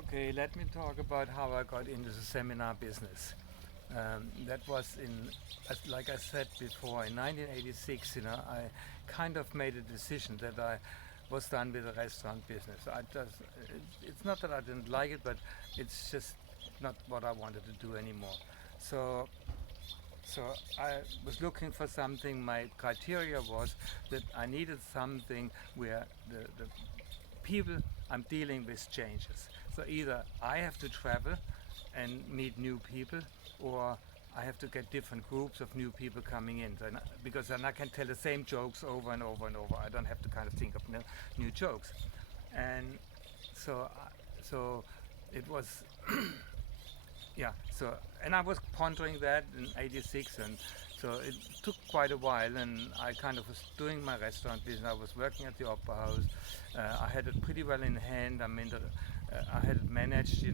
Okay, let me talk about how I got into the seminar business. That was like I said before, in 1986. I kind of made a decision that I was done with the restaurant business. It's not that I didn't like it, but it's just not what I wanted to do anymore. So, so I was looking for something. My criteria was that I needed something where the people I'm dealing with changes. So either I have to travel and meet new people, or I have to get different groups of new people coming in. Because then I can tell the same jokes over and over and over. I don't have to kind of think of new jokes. And so, so it was, yeah. So, and I was pondering that in '86, and so it took quite a while. And I kind of was doing my restaurant business. I was working at the Opera House. I had it pretty well in hand. I mean, I had it managed.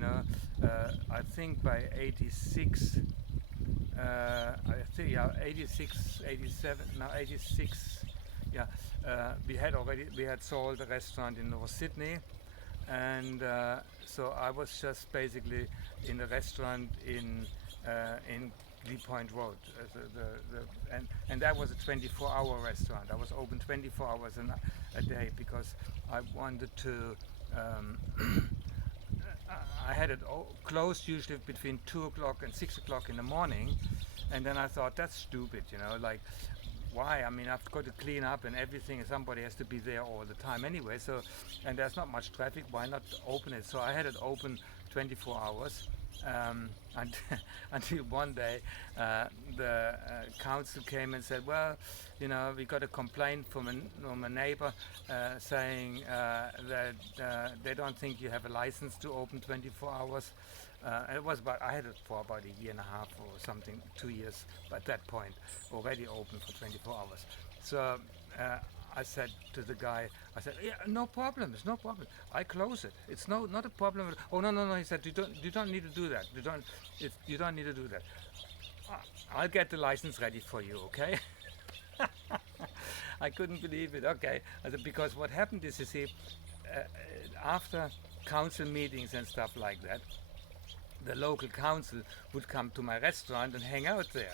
I think by '86. I think, yeah, 86, 87, no, 86. Yeah, we had sold a restaurant in North Sydney, and so I was just basically in the restaurant in Lee Point Road. And that was a 24-hour restaurant. I was open 24 hours a day because I wanted to. I had it closed usually between 2 o'clock and 6 o'clock in the morning, and then I thought that's stupid, like why? I mean, I've got to clean up and everything, and somebody has to be there all the time anyway. So, and there's not much traffic. Why not open it? So I had it open 24 hours. And until one day the council came and said, well, we got a complaint from a neighbor saying that they don't think you have a license to open 24 hours. I had it for about a year and a half or something, 2 years at that point, already open for 24 hours. So I said to the guy, I said, yeah, no problem, it's no problem. I close it. It's not a problem. Oh, no. He said, you don't need to do that. You don't need to do that. I'll get the license ready for you, okay? I couldn't believe it. Okay, I said, because what happened is, you see, after council meetings and stuff like that, the local council would come to my restaurant and hang out there,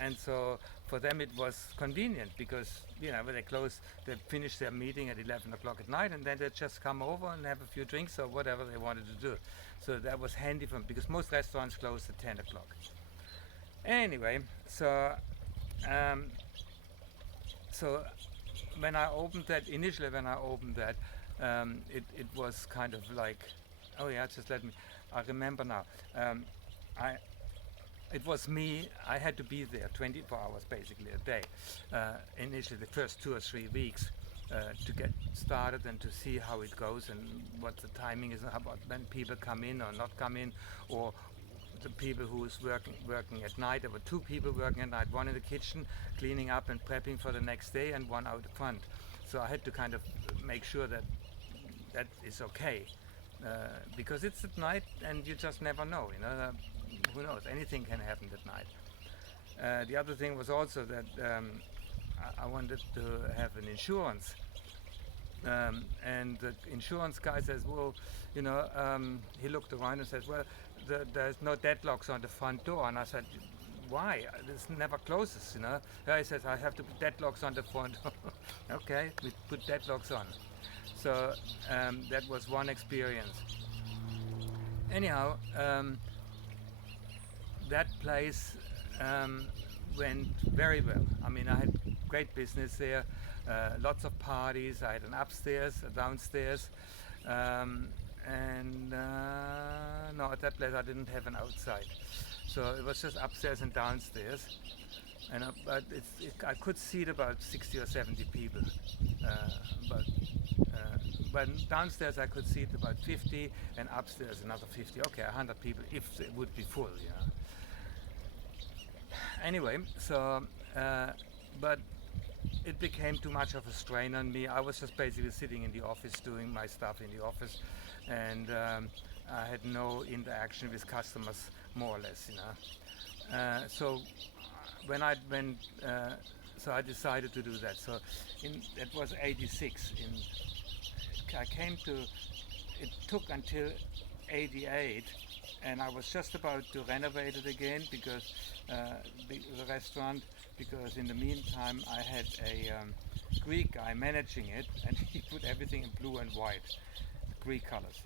and so for them it was convenient because, when they finish their meeting at 11 o'clock at night, and then they just come over and have a few drinks or whatever they wanted to do. So that was handy for them because most restaurants close at 10 o'clock. Anyway, um, so when I opened that, it was kind of like, oh yeah, just let me, I remember now. I It was me. I had to be there 24 hours basically a day. Initially, the first 2 or 3 weeks to get started and to see how it goes and what the timing is, about when people come in or not come in, or the people who is working at night. There were 2 people working at night, one in the kitchen cleaning up and prepping for the next day, and one out front. So I had to kind of make sure that that is okay. Because it's at night and you just never know, who knows, anything can happen at night. The other thing was also that I wanted to have an insurance, and the insurance guy says, well, he looked around and says, well, there's no deadlocks on the front door. And I said, why? This never closes, He says, I have to put deadlocks on the front door. Okay, we put deadlocks on. So that was one experience. Anyhow, that place went very well. I mean, I had great business there, lots of parties. I had an upstairs, a downstairs, and no, at that place I didn't have an outside. So it was just upstairs and downstairs. But I could seat about 60 or 70 people. But downstairs I could seat about 50, and upstairs another 50. Okay, 100 people if it would be full. Anyway, so but it became too much of a strain on me. I was just basically sitting in the office doing my stuff in the office, and I had no interaction with customers, more or less. So when I went, so I decided to do that. So that was '86. I came to. It took until 1988, and I was just about to renovate it again because the restaurant, because in the meantime I had a Greek guy managing it, and he put everything in blue and white, Greek colors,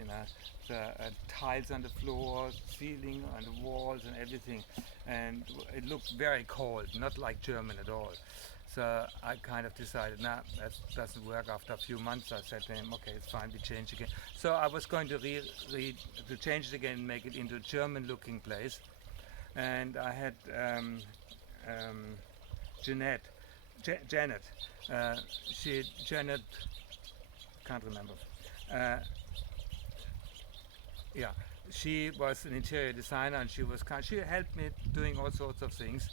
the tiles on the floor, ceiling, on the walls, and everything, and it looked very cold, not like German at all. So I kind of decided, nah, that doesn't work. After a few months, I said to him, okay, it's fine, we change again. So I was going to to change it again and make it into a German-looking place. And I had Janet, Janet, can't remember. Yeah, she was an interior designer, and she helped me doing all sorts of things.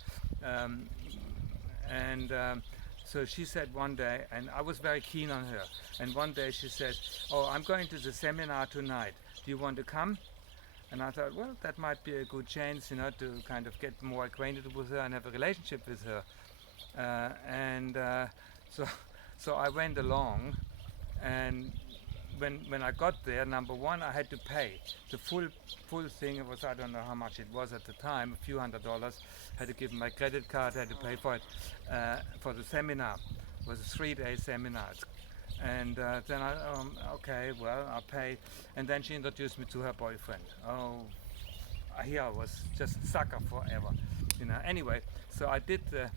So she said one day, and I was very keen on her, and one day she said, oh, I'm going to the seminar tonight, do you want to come? And I thought, well, that might be a good chance, to kind of get more acquainted with her and have a relationship with her. So I went along, and when I got there, number one, I had to pay the full thing. It was, I don't know how much it was at the time, a few $100s. Had to give my credit card, had to pay for it for the seminar. It was a 3-day seminar. And then okay, well, I'll pay. And then she introduced me to her boyfriend. Oh, here I was just sucker forever, Anyway, so I did the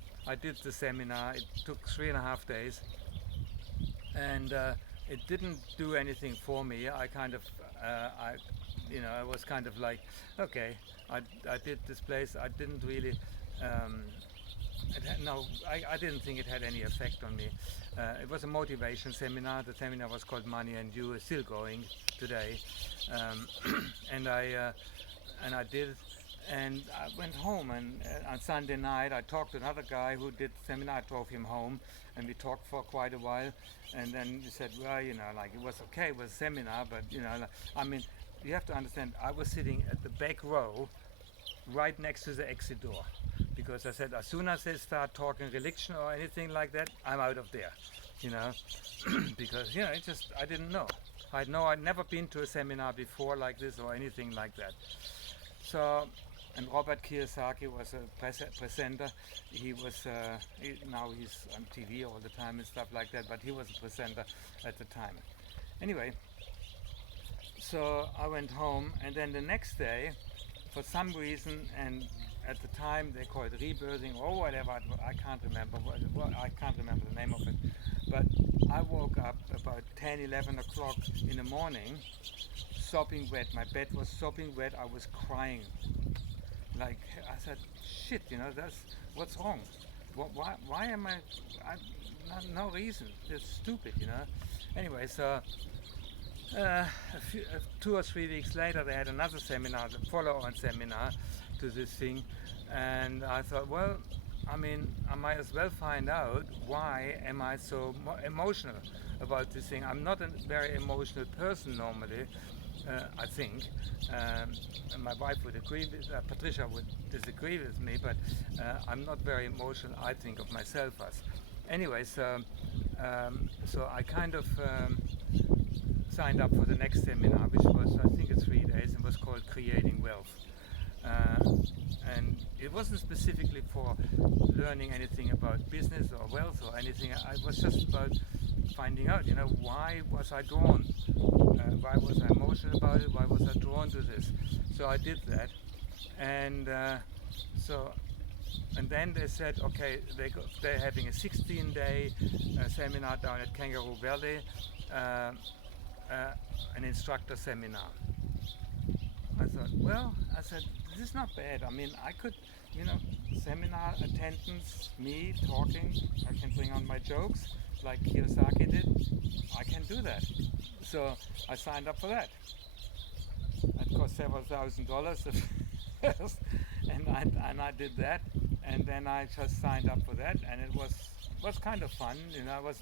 seminar. It took 3.5 days, and it didn't do anything for me. I kind of, I was kind of like, okay, I did this place. I didn't really, I didn't think it had any effect on me. It was a motivation seminar. The seminar was called Money and You. It's still going today, and I did it. And I went home, and on Sunday night I talked to another guy who did the seminar. I drove him home, and we talked for quite a while. And then he said, well, like, it was okay, it was a seminar, but I mean, you have to understand, I was sitting at the back row, right next to the exit door, because I said, as soon as they start talking religion or anything like that, I'm out of there, because it just, I didn't know. I'd never been to a seminar before like this or anything like that. So, and Robert Kiyosaki was a presenter. He was, now he's on TV all the time and stuff like that, but he was a presenter at the time. Anyway, so I went home, and then the next day, for some reason, and at the time they called it rebirthing or whatever, I can't remember, I can't remember the name of it, but I woke up about 10, 11 o'clock in the morning, sopping wet. My bed was sopping wet. I was crying. Like, I said, shit, what's wrong? Why am I no reason. It's stupid, Anyway, so 2 or 3 weeks later, they had another seminar, the follow-on seminar to this thing, and I thought, well, I mean, I might as well find out why am I so emotional about this thing. I'm not a very emotional person normally. I think, and my wife would agree with, Patricia would disagree with me, but I'm not very emotional, I think, of myself as. Anyways, so I kind of signed up for the next seminar, which was, I think, 3 days, and was called Creating Wealth. And it wasn't specifically for learning anything about business or wealth or anything. It was just about finding out, why was I drawn? Why was I emotional about it? Why was I drawn to this? So I did that, and and then they said, okay, they're having a 16-day seminar down at Kangaroo Valley, an instructor seminar. I thought, well, I said, this is not bad. I mean, I could, seminar attendance, me talking, I can bring on my jokes like Kiyosaki did. I can do that. So I signed up for that. It cost several $1,000s first, and I did that, and then I just signed up for that, and it was kind of fun. It was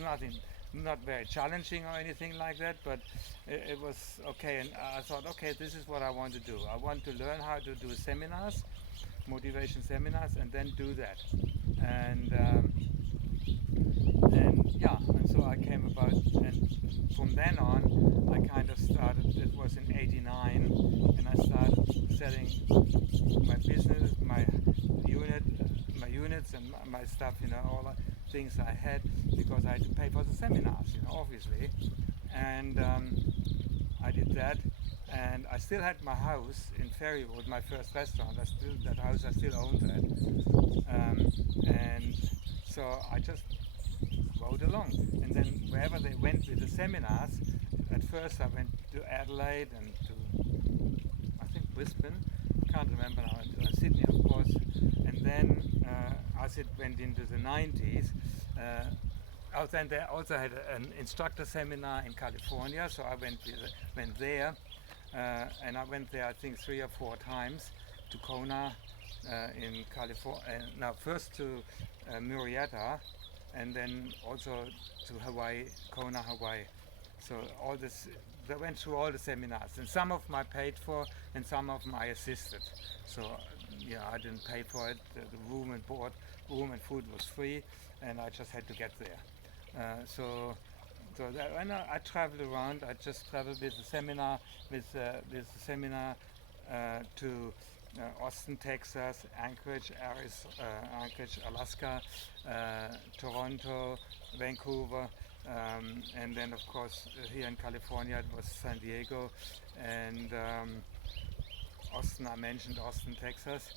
not very challenging or anything like that, but it was okay. And I thought, okay, this is what I want to do. I want to learn how to do seminars, motivation seminars, and then do that. And And yeah, and so I came about, and from then on I kind of started, it was in 89, and I started selling my business, my units and my stuff, all the things I had, because I had to pay for the seminars, obviously. And I did that, and I still had my house in Ferrywood, my first restaurant. That house, I still own that. And so I just rode along, and then wherever they went with the seminars, at first I went to Adelaide and to, I think, Brisbane, can't remember now, Sydney of course, and then as it went into the 90s, then they also had an instructor seminar in California, so I went there, and I went there I think 3 or 4 times to Kona in California. Now first to Murrieta, and then also to Hawaii, Kona, Hawaii. So all this, they went through all the seminars, and some of them I paid for, and some of them I assisted. So yeah, I didn't pay for it. The room and board, room and food was free, and I just had to get there. So that, when I traveled around, I just traveled with the seminar, to Austin, Texas, Anchorage, Alaska, Toronto, Vancouver, and then of course here in California it was San Diego, and Austin, I mentioned Austin, Texas,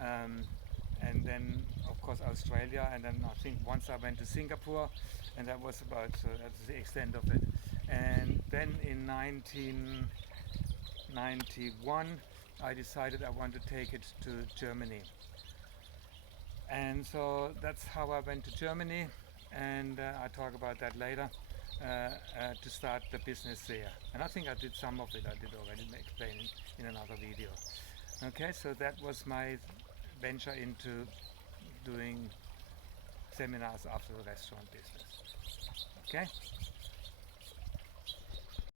and then of course Australia, and then I think once I went to Singapore, and that was about, so that's the extent of it. And then in 1991 I decided I want to take it to Germany, and so that's how I went to Germany, and I'll talk about that later, to start the business there. And I think I did some of it, I did already explain in another video. Okay, so that was my venture into doing seminars after the restaurant business. Okay.